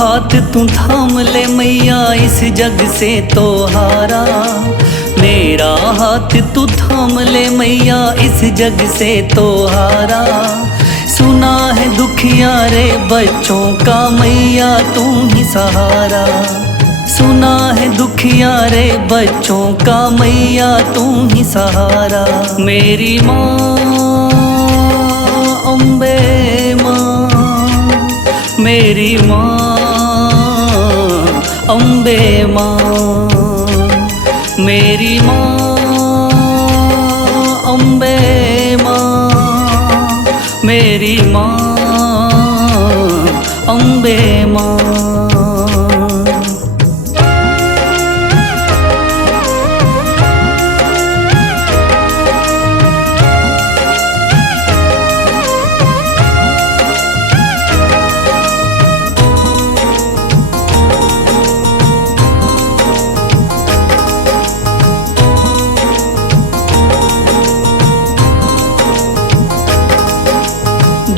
हाथ तू थाम ले मैया इस जग से तो हारा। मेरा हाथ तू थाम ले मैया इस जग से तो हारा। सुना है दुखिया रे बच्चों का मैया तू ही सहारा। सुना है दुखिया रे बच्चों का मैया तू ही सहारा। मेरी माँ अम्बे माँ, मेरी माँ अम्बे माँ, मेरी माँ अम्बे माँ, मेरी माँ अम्बे माँ।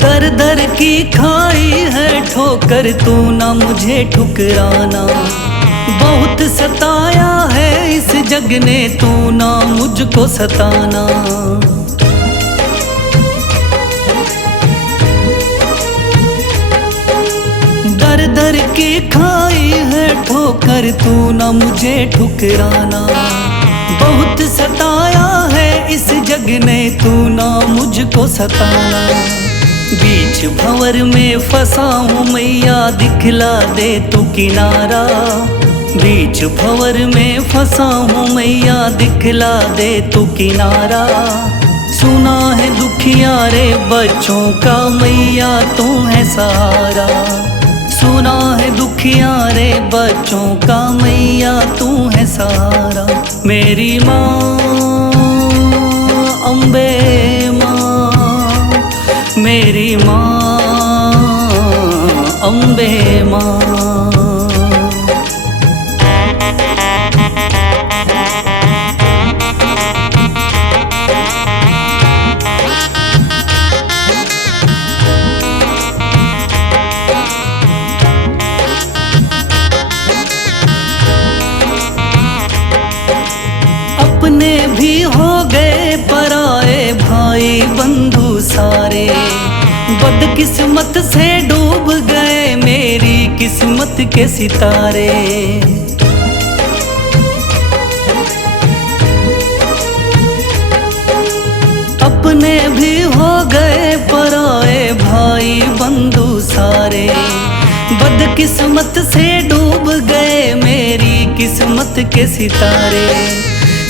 दर दर की खाई है ठोकर तू ना मुझे ठुकराना। बहुत सताया है इस जग ने तू ना मुझको सताना। दर दर की खाई है ठोकर तू ना मुझे ठुकराना। बहुत सताया है इस जग ने तू ना मुझको सताना। बीच भंवर में फंसा हूँ मैया दिखला दे तू किनारा। बीच भंवर में फंसा हूँ मैया दिखला दे तू किनारा। सुना है दुखिया रे बच्चों का मैया तू है सहारा। सुना है दुखिया रे बच्चों का मैया तू है सहारा। मेरी माँ अम्बे माँ, मेरी माँ अम्बे माँ। अपने भी हो गए पराए भाई बंधु सारे। बदकिस्मत से डूब गए मेरी किस्मत के सितारे। अपने भी हो गए पराए भाई बंधु सारे। बदकिस्मत से डूब गए मेरी किस्मत के सितारे।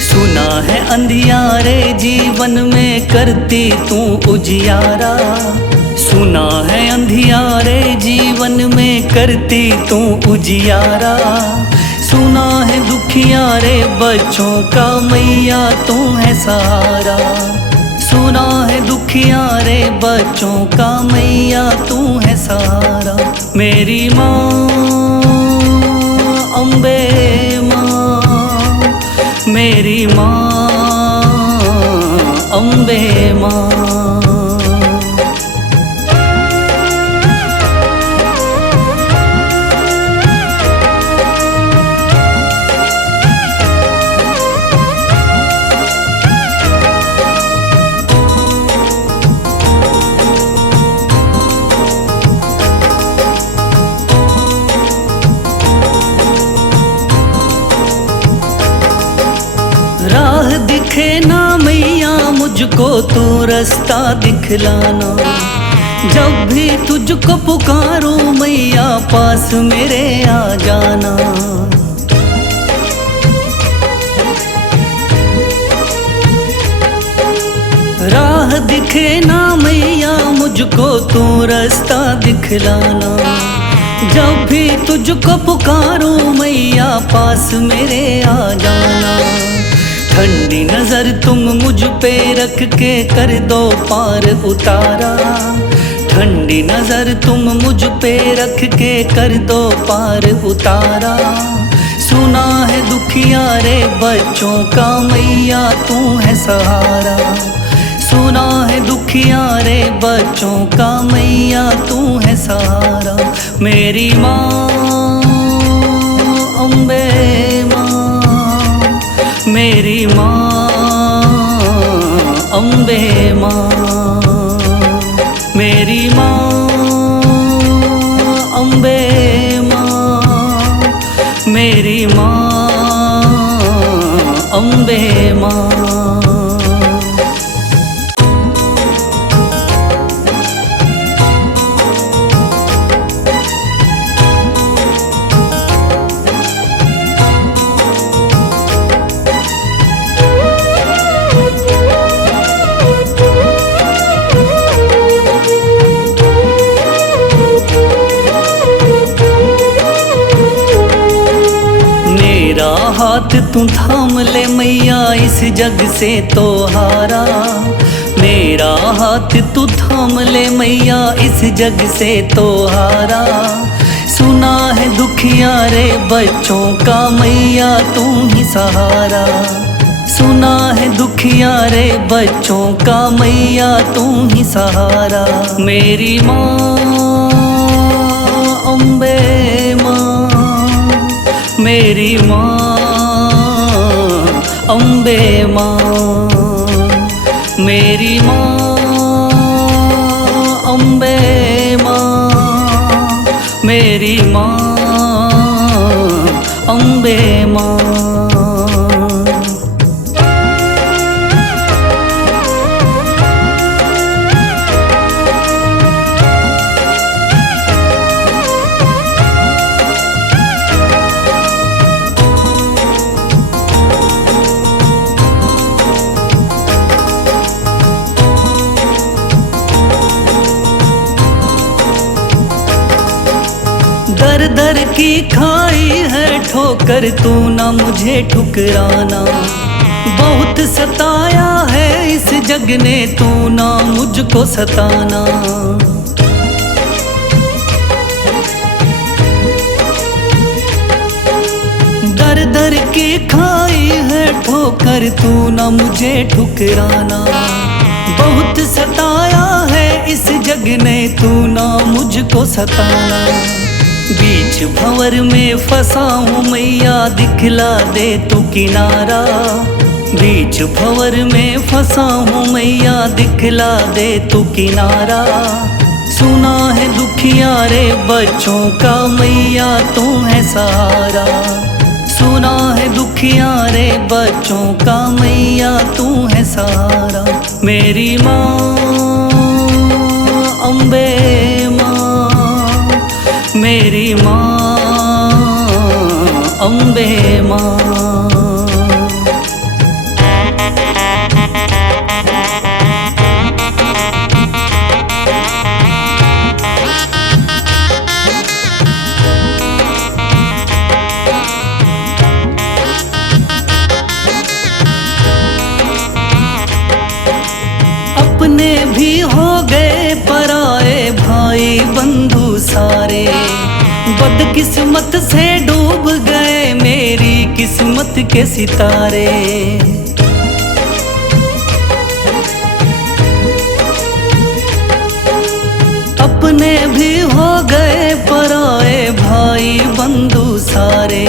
सुना है अंधियारे जीवन में करती तू उजियारा। सुना है अंधियारे जीवन में करती तू उजियारा। सुना है दुखिया रे बच्चों का मैया तू है सहारा। सुना है दुखिया रे बच्चों का मैया तू है सहारा। मेरी माँ अम्बे माँ, मेरी माँ अम्बे माँ। राह दिखे ना मैया मुझको तू रास्ता दिखलाना। जब भी तुझको पुकारूं मैया पास मेरे आ जाना। राह दिखे ना मैया मुझको तू रास्ता दिखलाना। जब भी तुझको पुकारूं मैया पास मेरे आ जाना। ठंडी नजर तुम मुझ पे रख के कर दो पार उतारा। ठंडी नजर तुम मुझ पे रख के कर दो पार उतारा। सुना है दुखिया रे बच्चों का मैया तू है सहारा। सुना है दुखिया रे बच्चों का मैया तू है सहारा। मेरी माँ अम्बे माँ मेरी माँ, अम्बे माँ मेरी माँ, अम्बे माँ मेरी माँ, अम्बे माँ। मेरा हाथ तू थाम ले मैया, इस जग से तो हारा। मेरा हाथ तू थाम ले मैया, इस जग से तो हारा। सुना है दुखियारे बच्चों का मैया तू ही सहारा। सुना है दुखियारे बच्चों का मैया तू ही सहारा। मेरी माँ अम्बे माँ, मेरी माँ अम्बे माँ, मेरी माँ अम्बे माँ, मेरी माँ अम्बे माँ। दर दर की खाई है ठोकर, तू ना मुझे ठुकराना। बहुत सताया है इस जग ने, तू ना मुझको सताना। दर दर की खाई है ठोकर, तू ना मुझे ठुकराना। बहुत सताया है इस जग ने, तू ना मुझको सताना। बीच भंवर में फंसा हूँ मैया, दिखला दे तू किनारा। बीच भंवर में फंसा हूँ मैया, दिखला दे तू किनारा। सुना है दुखियारे बच्चों का मैया तू है सहारा। सुना है दुखियारे बच्चों का मैया तू है सहारा। मेरी माँ अम्बे माँ, मेरी माँ अम्बे माँ। अपने भी हो गए पराए भाई बंधु सारे। बदकिस्मत से डूब गए मेरी किस्मत के सितारे। अपने भी हो गए पराए भाई बंधु सारे।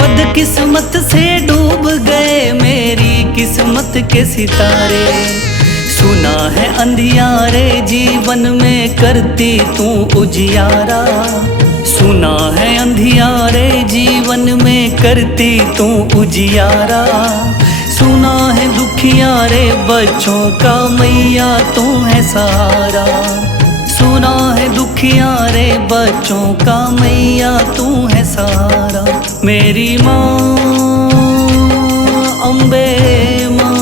बदकिस्मत से डूब गए मेरी किस्मत के सितारे। सुना है अंधियारे जीवन में करती तू उजियारा। सुना है अंधियारे जीवन में करती तू उजियारा। सुना है दुखियारे बच्चों का मैया तू है सहारा। सुना है दुखियारे बच्चों का मैया तू है सहारा। मेरी माँ अम्बे माँ,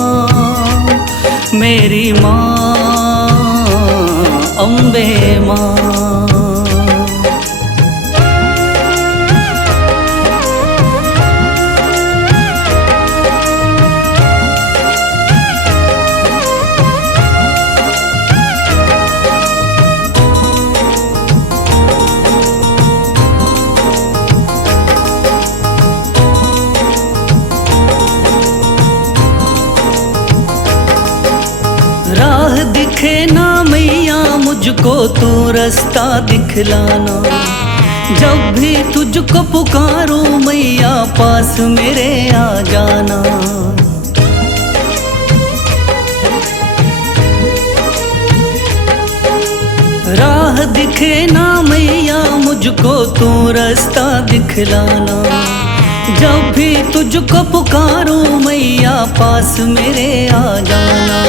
मेरी माँ अम्बे माँ। राह दिखे ना मैया मुझको तू रास्ता दिखलाना। जब भी तुझको पुकारूं मैया पास मेरे आ जाना। राह दिखे ना मैया मुझको तू रास्ता दिखलाना। जब भी तुझको पुकारूं मैया पास मेरे आ जाना।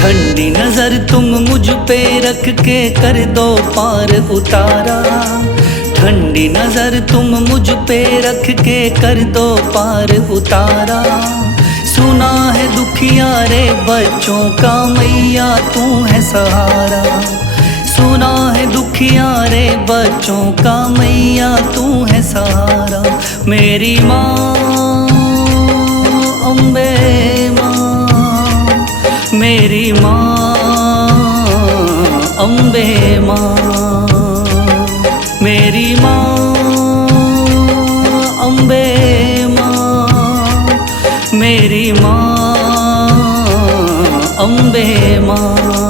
ठंडी नजर तुम मुझ पे रख के कर दो पार उतारा। ठंडी नजर तुम मुझ पे रख के कर दो पार उतारा। सुना है दुखिया रे बच्चों का मैया तू है सहारा। सुना है दुखिया रे बच्चों का मैया तू है सहारा। मेरी माँ अम्बे माँ, मेरी माँ अम्बे माँ, मेरी माँ अम्बे माँ, मेरी माँ अम्बे माँ।